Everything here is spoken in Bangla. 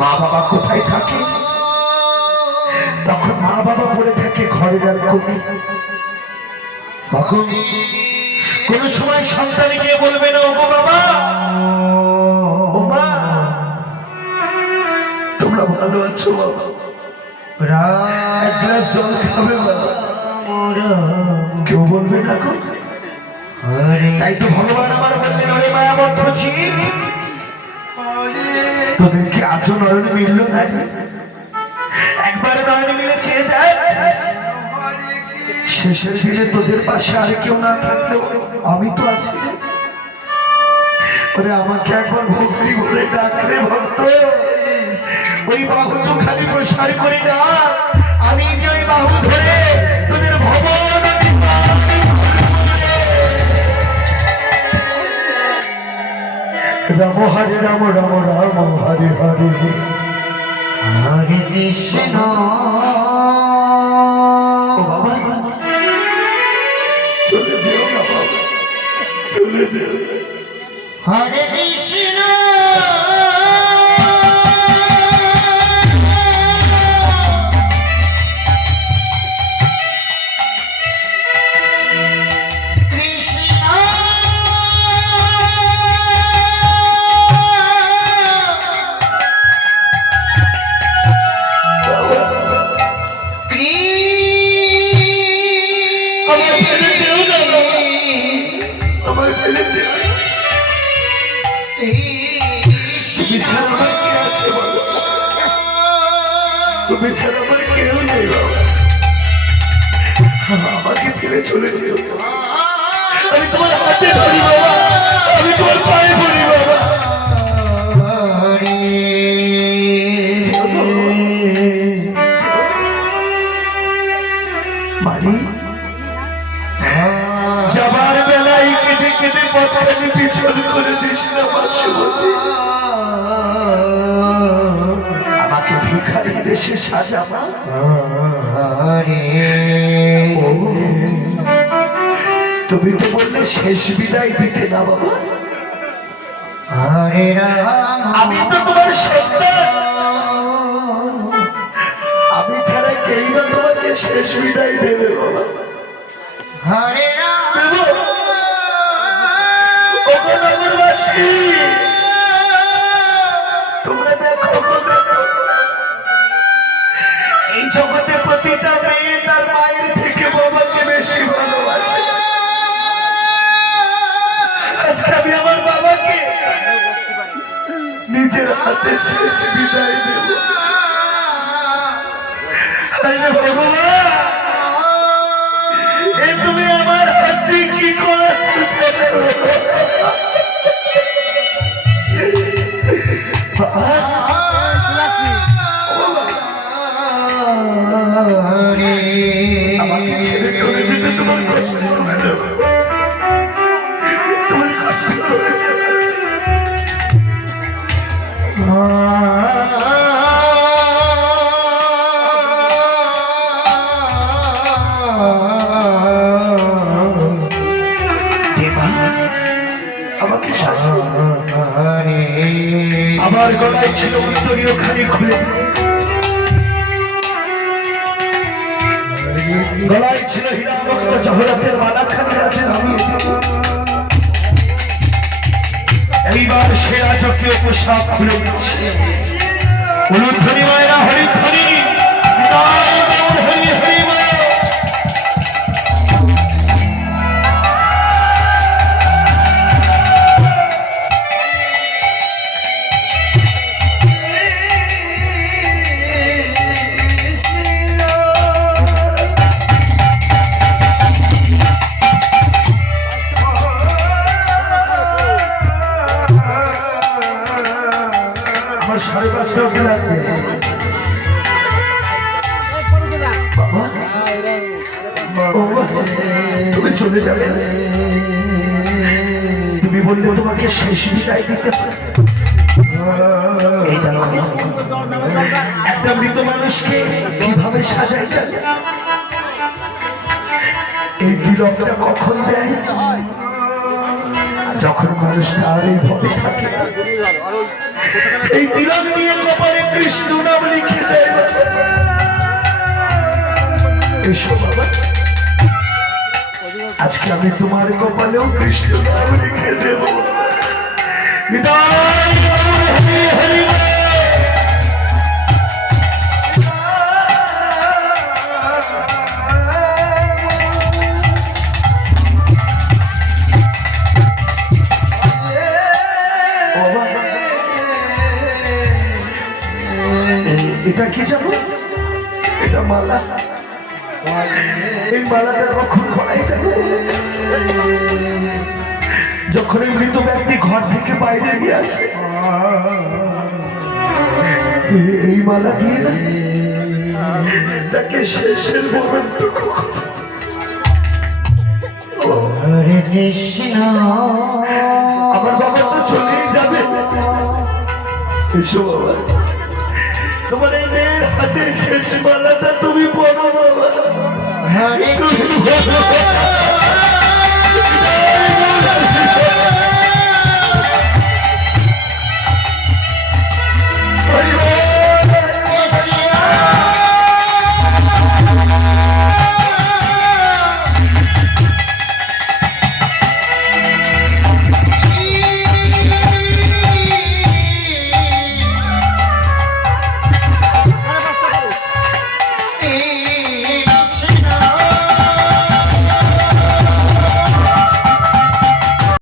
মা বাবা কোথায় থাকে? তখন মা বাবা পড়ে থাকে ঘরের আর কোণে। কোন সময় সন্তান গিয়ে বলবে না, ও বাবা, ও মা, তোমরা ভালো আছো বাবা? এক গ্লাস জল খাবে বাবা? কেউ বলবে না গো। তাই তো ভগবান আমার বললেন, ওরে মায়াবদ্ধ জীব, তোদেরকে আজও নয়ন মিলল না? একবার নয়ন মিলেছে, শেষের দিনে তোদের পাশে আর কেউ না থাকলেও আমি তো আছি। ওরে আমাকে একবার ভক্তি ভরে ডাকলে ভক্ত, ওই বাহু তো খালি প্রসার করি না, আমি যে ওই বাহু ধরে তোদের ভবন রাম হরে রাম রাম রাম হরে হরে হরে কৃষ্ণ। ও বাবা, চলে যেও না বাবা, চলে যেও। হরে কৃষ্ণ আমাকে ফেলে চলে যেও। আমি তোমার হাতে ধরি বাবা, আমি তোমার পায়ে ধরি বাবা। মারি যাবার বেলায় কেঁদে কেঁদে পথখানি পিছল করে দিস না বাসুমতী। আমাকে ভিখারি বেশে সাজাবা। তুমি তো বললে শেষ বিদায় দিতে না বাবা। আমি তো তোমার সন্তান, আমি ছাড়া কেই না তোমাকে শেষ বিদায় দেবে বাবা। হরে নগরবাসী, তোমরা দেখো, এই জগতে প্রতিটা মেয়ে তার মায়ের থেকে বাবাকে বেশি ভালোবাসে। আজকে আমি আমার বাবাকে নিজের হাতে শেষ বিদায় দেব। ভগবান, এ তুমি আমার হাতে কি করেছ? আমাকে ছেড়ে চলে যেতে তোমার কষ্ট হবে না? তোমার কষ্ট হবে না? আমাকে আমার গলায় ছিল উত্তরীয় খানি খুলে, গলায় ছিল হীরামুক্ত জহরতের মালাখানি আছে নামিয়ে। এইবার সে রাজকীয় পোশাক খুলে দিচ্ছে। উলুধ্বনি মায়েরা হরিধ্বনি, হরি হরি মা। সাড়ে 5টা লাগবে তুমি চলে যাবে। তুমি বললে তোমাকে শেষ বিদায় দিতে হবে। একটা মৃত মানুষকে কিভাবে সাজাই যায়, এই তিলকটা কখন দেয় যখন মানুষটা আর এই ভাবে থাকে না, এই তিলক নিয়ে কপালে কৃষ্ণ নাম লিখে দেয়। এসো বাবা, আজকে আমি তোমার কপালেও কৃষ্ণ নাম লিখে দেব। বিদায় হরি হরি। এটা কি জানো? এটা মালা। এই মালাটা কখন পড়াই জানো? যখন মৃত ব্যক্তি ঘর থেকে বাইরে নিয়ে আসে, এই মালা দিয়ে না তাকে শেষের মোমেন্টটুকু। আমার বাবা তো চলেই যাবে। এসো বাবা, তোমার এই মেয়ের হাতের শেষ মালাটা তুমি পড়ো বাবা।